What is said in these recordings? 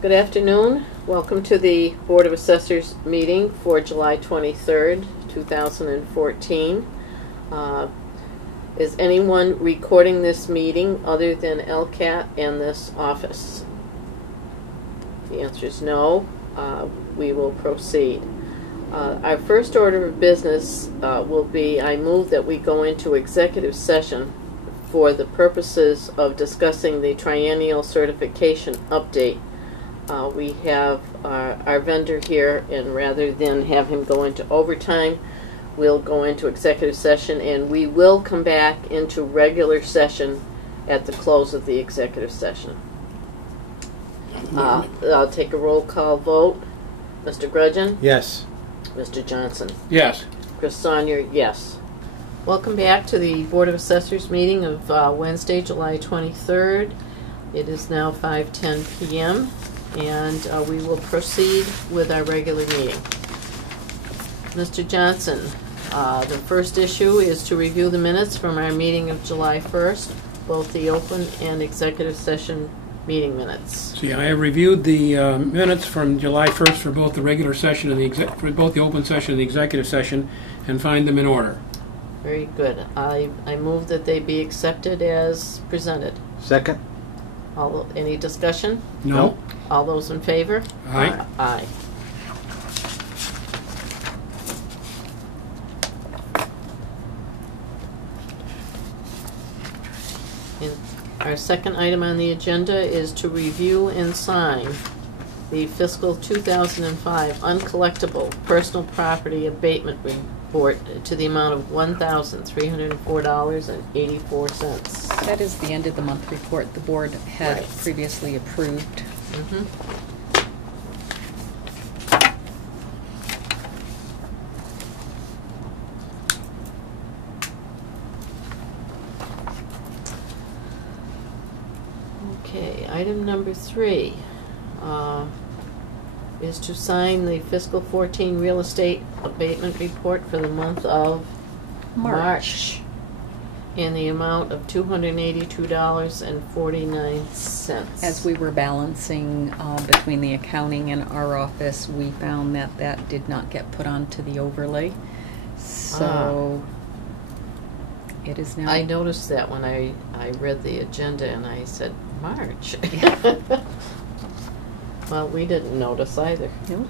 Good afternoon. Welcome to the Board of Assessors meeting for July 23rd, 2014. Is anyone recording this meeting other than LCAT and this office? The answer is no. We will proceed. Our first order of business will be, I move that we go into executive session for the purposes of discussing the triennial certification update. We have our vendor here, and rather than have him go into overtime, we'll go into executive session, and we will come back into regular session at the close of the executive session. I'll take a roll call vote. Mr. Grudgeon? Yes. Mr. Johnson? Yes. Chris Sonnier, yes. Welcome back to the Board of Assessors meeting of Wednesday, July 23rd. It is now 5:10 p.m. and we will proceed with our regular meeting. Mr. Johnson, the first issue is to review the minutes from our meeting of July 1st, both the open and executive session meeting minutes. See, I have reviewed the minutes from July 1st for both the regular session and for both the open session and the executive session, and find them in order. Very good. I move that they be accepted as presented. Second? Any discussion? No. All those in favor? Aye. Aye. And our second item on the agenda is to review and sign the fiscal 2005 uncollectible personal property abatement report to the amount of $1,304.84. That is the end of the month report the board had Right. previously approved. Mm-hmm. Okay, item number 3 is to sign the fiscal 14 real estate abatement report for the month of March in the amount of $282.49. As we were balancing between the accounting and our office, we found that that did not get put onto the overlay. So it is now. I noticed that when I read the agenda and I said, March. Well, we didn't notice either. Nope.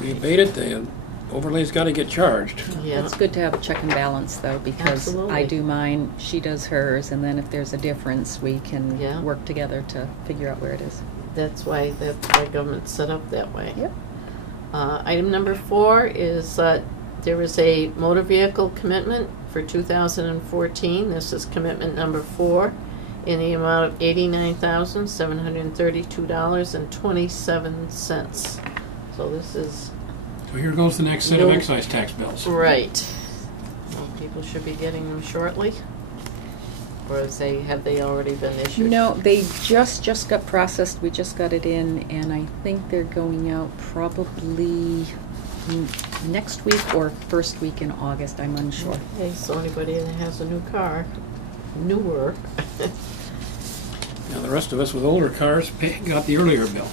We abate it, the overlay's got to get charged. Yeah. It's good to have a check and balance, though, because Absolutely. I do mine, she does hers, and then if there's a difference, we can Yeah. work together to figure out where it is. That's why government's set up that way. Yep. Item number 4 is there is a motor vehicle commitment for 2014. This is commitment number 4 in the amount of $89,732.27. So this is So here goes the next set of excise tax bills. right. Well, people should be getting them shortly, or have they already been issued? No, they just got processed. We just got it in, and I think they're going out probably next week or first week in August. I'm unsure. Okay, so anybody that has a new car, newer. Now the rest of us with older cars got the earlier bill.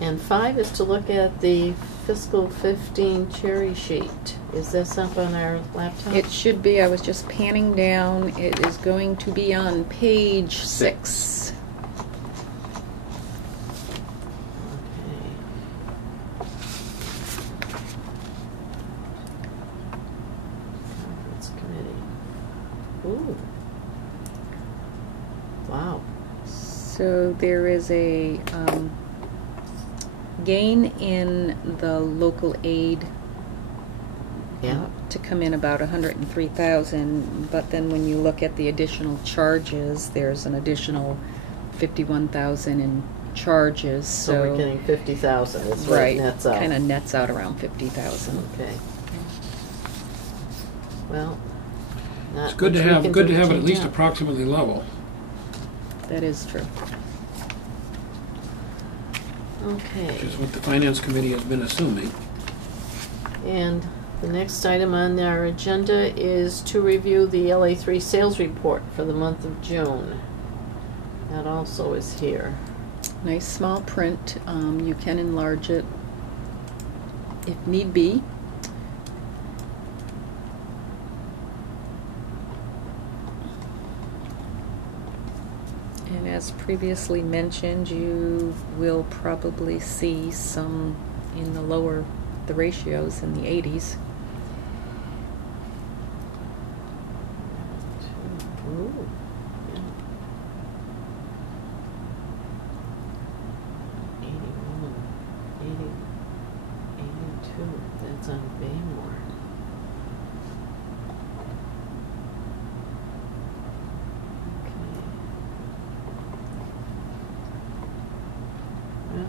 And 5 is to look at the fiscal 15 cherry sheet. Is this up on our laptop? It should be. I was just panning down. It is going to be on page 6. Okay. Conference committee. Ooh. Wow. So there is a gain in the local aid Yeah. to come in about 103,000, but then when you look at the additional charges, there's an additional 51,000 in charges. So we're getting 50,000. That's what right, it nets out. kind of nets out around 50,000. Okay. Well, not It's good to much we have can it do at change least that. approximately level. That is true. Okay. Which is what the finance committee has been assuming. And the next item on our agenda is to review the LA3 sales report for the month of June. That also is here. Nice small print. You can enlarge it if need be. And as previously mentioned, you will probably see some in the ratios in the 80s. Ooh, yeah. 81, 80, 82. That's on Baymore. Okay. Well,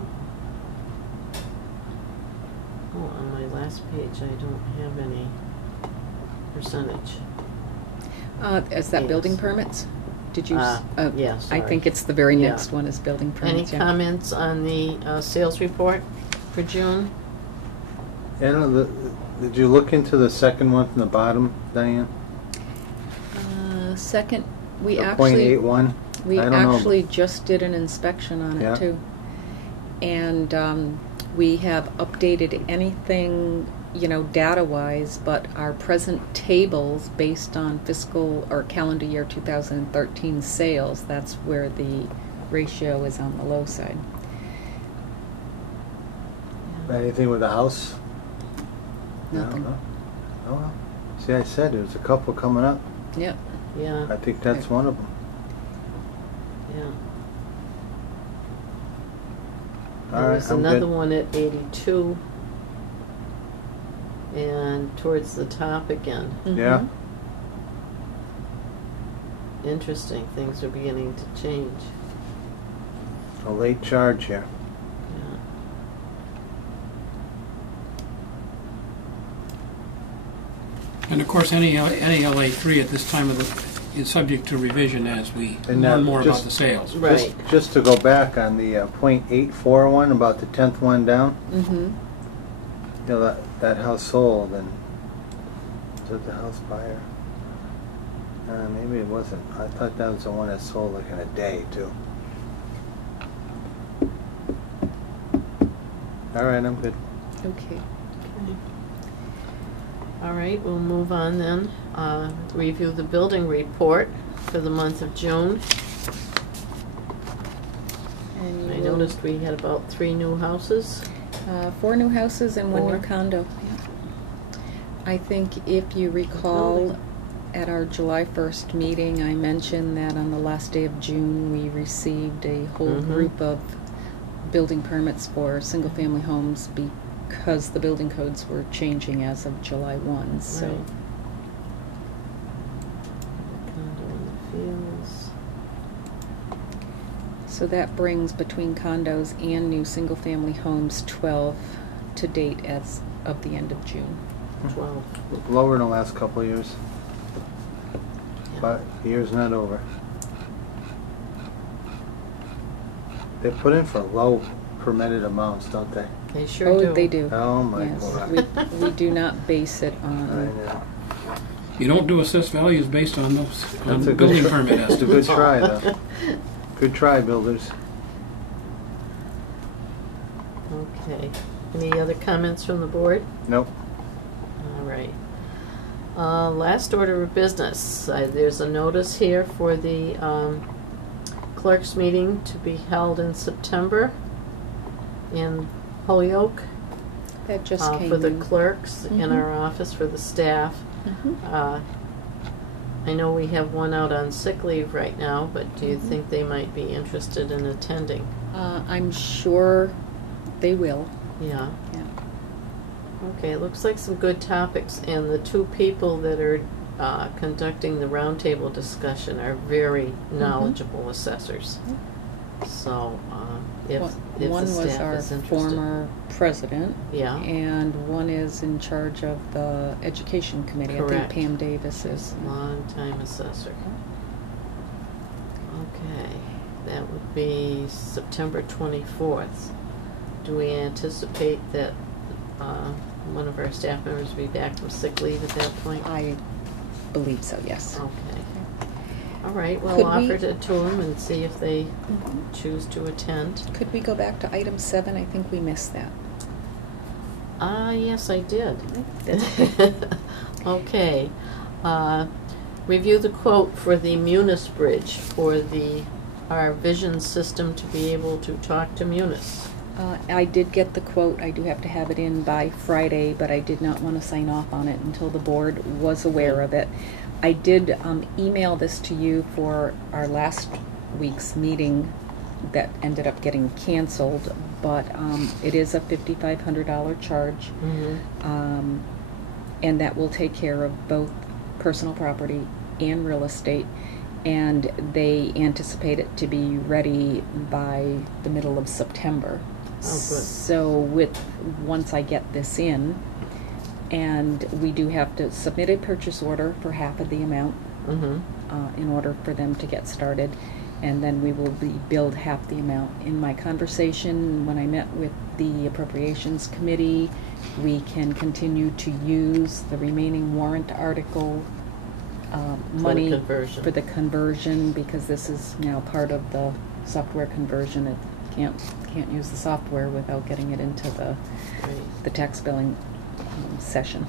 oh, on my last page, I don't have any percentage. Is that building Yes. permits? Did you? Yeah, I sorry. think it's the very Yeah. next one is building Any permits. yeah. comments on the sales report for June? And did you look into the second one from the bottom, Diane? Second, we The actually .81? we I don't know. actually just did an inspection on Yeah. it too, and we have updated anything, data-wise, but our present tables based on fiscal or calendar year 2013 sales, that's where the ratio is on the low side. Anything with the house? Nothing. No? Oh, well. See, I said there's a couple coming up. Yep. Yeah, I think that's one of them. yeah. All There right, was I'm another good. one at 82. And towards the top again. Yeah. Mhm. Interesting, things are beginning to change. A late charge here. Yeah. And of course, any LA3 at this time of is subject to revision as we And learn now, more about just- the sales. Right. Just to go back on the .84 one, about the 10th one down. Mhm. That house sold, and is that the house buyer? Maybe it wasn't. I thought that was the one that sold like in a day too. All right, I'm good. Okay. Okay. All right, we'll move on then. Review the building report for the month of June. And I you will- noticed we had about 3 new houses. 4 new houses and 1 new 4. condo. I think if you recall, building. at our July 1st meeting, I mentioned that on the last day of June, we received a whole Mhm. group of building permits for single-family homes because the building codes were changing as of July 1. So, Right. Condo in the fields. so that brings between condos and new single-family homes 12 to date as of the end of June. 12. Lower in the last couple of years, Yeah. but the year's not over. They put in for low permitted amounts, don't they? They sure do. Oh, they do. Oh my Yes, God. we do not base it I on. know. You don't do assessed values based on those on That's a building good permit That's a good estimates. try, though. Good try, builders. Okay. Any other comments from the board? Nope. All right. Last order of business. There's a notice here for the clerks meeting to be held in September in Holyoke. That just came For the in. clerks in Mhm. our office for the staff. Mhm. I know we have one out on sick leave right now, but do you Mhm. think they might be interested in attending? I'm sure they will. Yeah. Yeah. Okay, it looks like some good topics, and the 2 people that are conducting the roundtable discussion are very knowledgeable assessors. So, if the One was staff our is interested. former president, Yeah, and one is in charge of the education committee. I Correct. think Pam Davis is. long-time assessor. Okay, that would be September 24th. Do we anticipate that one of our staff members will be back from sick leave at that point? I believe so. Yes. Okay. All right, we'll Could offer we- it to them and see if they choose to attend. Could we go back to item 7? I think we missed that. Yes, I did. Okay. Review the quote for the Munis Bridge for our vision system to be able to talk to Munis. I did get the quote. I do have to have it in by Friday, but I did not want to sign off on it until the board was aware of it. I did email this to you for our last week's meeting that ended up getting canceled, but it is a $5,500 charge, and that will take care of both personal property and real estate, and they anticipate it to be ready by the middle of September. Oh, good. So once I get this in, and we do have to submit a purchase order for half of the amount in order for them to get started, and then we will be billed half the amount. In my conversation, when I met with the Appropriations Committee, we can continue to use the remaining warrant article money conversion. for the conversion, because this is now part of the software conversion. It can't use the software without getting it into the tax billing session.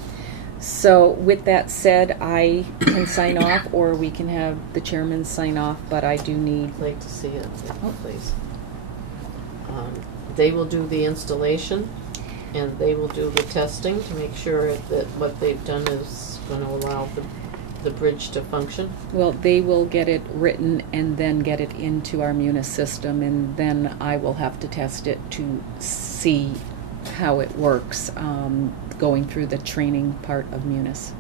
So with that said, I can sign off, or we can have the chairman sign off, but I do need... I'd like to see it, please. They will do the installation, and they will do the testing to make sure that what they've done is going to allow the bridge to function. Well, they will get it written and then get it into our Munis system, and then I will have to test it to see how it works, going through the training part of Munis.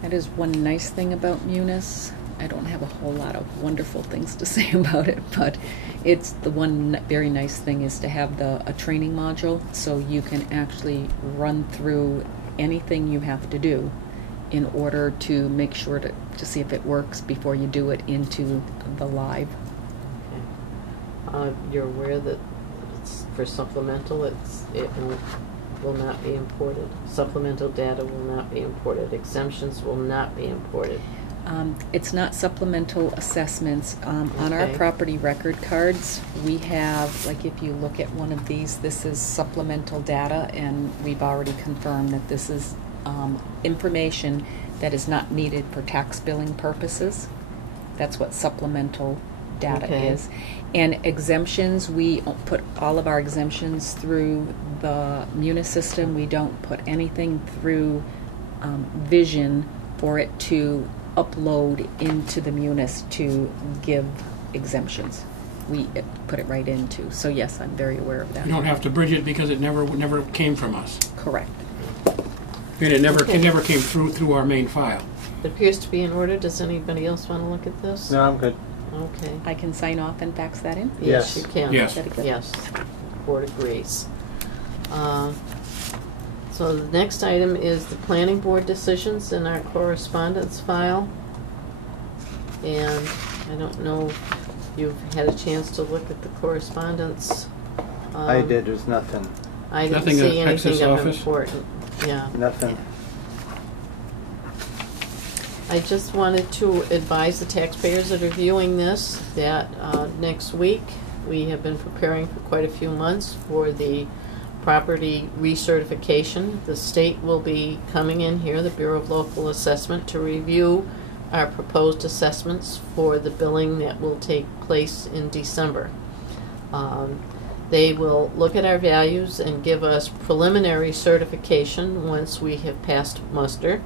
That is one nice thing about Munis. I don't have a whole lot of wonderful things to say about it, but it's the one very nice thing is to have a training module, so you can actually run through anything you have to do in order to make sure to see if it works before you do it into the live. Okay. You're aware that it's for supplemental, it will not be imported. Supplemental data will not be imported. Exemptions will not be imported. It's not supplemental assessments. On our Okay. property record cards, we have, like if you look at one of these, this is supplemental data, and we've already confirmed that this is information that is not needed for tax billing purposes. That's what supplemental data Okay. is. And exemptions, we put all of our exemptions through the Munis system. We don't put anything through Vision for it to upload into the Munis to give exemptions. We put it right into. So yes, I'm very aware of that. You don't have to bridge it because it never came from us. Correct. And it never Okay. came through our main file. It appears to be in order. Does anybody else want to look at this? No, I'm good. Okay. I can sign off and fax that in? Yes, Yes. you can. Yes. Very good. Yes. Board agrees. So the next item is the planning board decisions in our correspondence file. And I don't know if you've had a chance to look at the correspondence. I did. There's nothing. I didn't Nothing see in anything Texas of office? important. Yeah. Nothing. I just wanted to advise the taxpayers that are viewing this that next week we have been preparing for quite a few months for the property recertification. The state will be coming in here, the Bureau of Local Assessment, to review our proposed assessments for the billing that will take place in December. They will look at our values and give us preliminary certification once we have passed muster.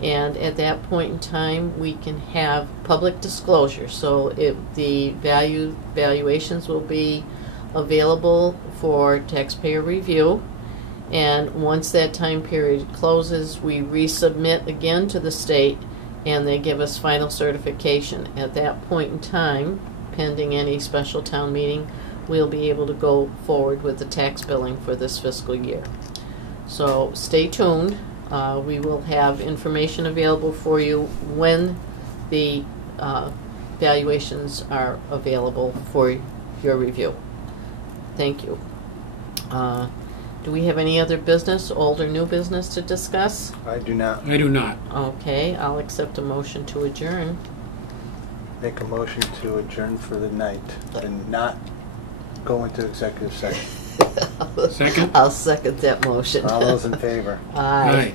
And at that point in time, we can have public disclosure. So the valuations will be available for taxpayer review. And once that time period closes, we resubmit again to the state, and they give us final certification. At that point in time, pending any special town meeting, we'll be able to go forward with the tax billing for this fiscal year. So stay tuned. We will have information available for you when the valuations are available for your review. Thank you. Do we have any other business, old or new business to discuss? I do not. I do not. Okay, I'll accept a motion to adjourn. Make a motion to adjourn for the night and not go into executive session. Second? I'll second that motion. All those in favor? Aye. Aye.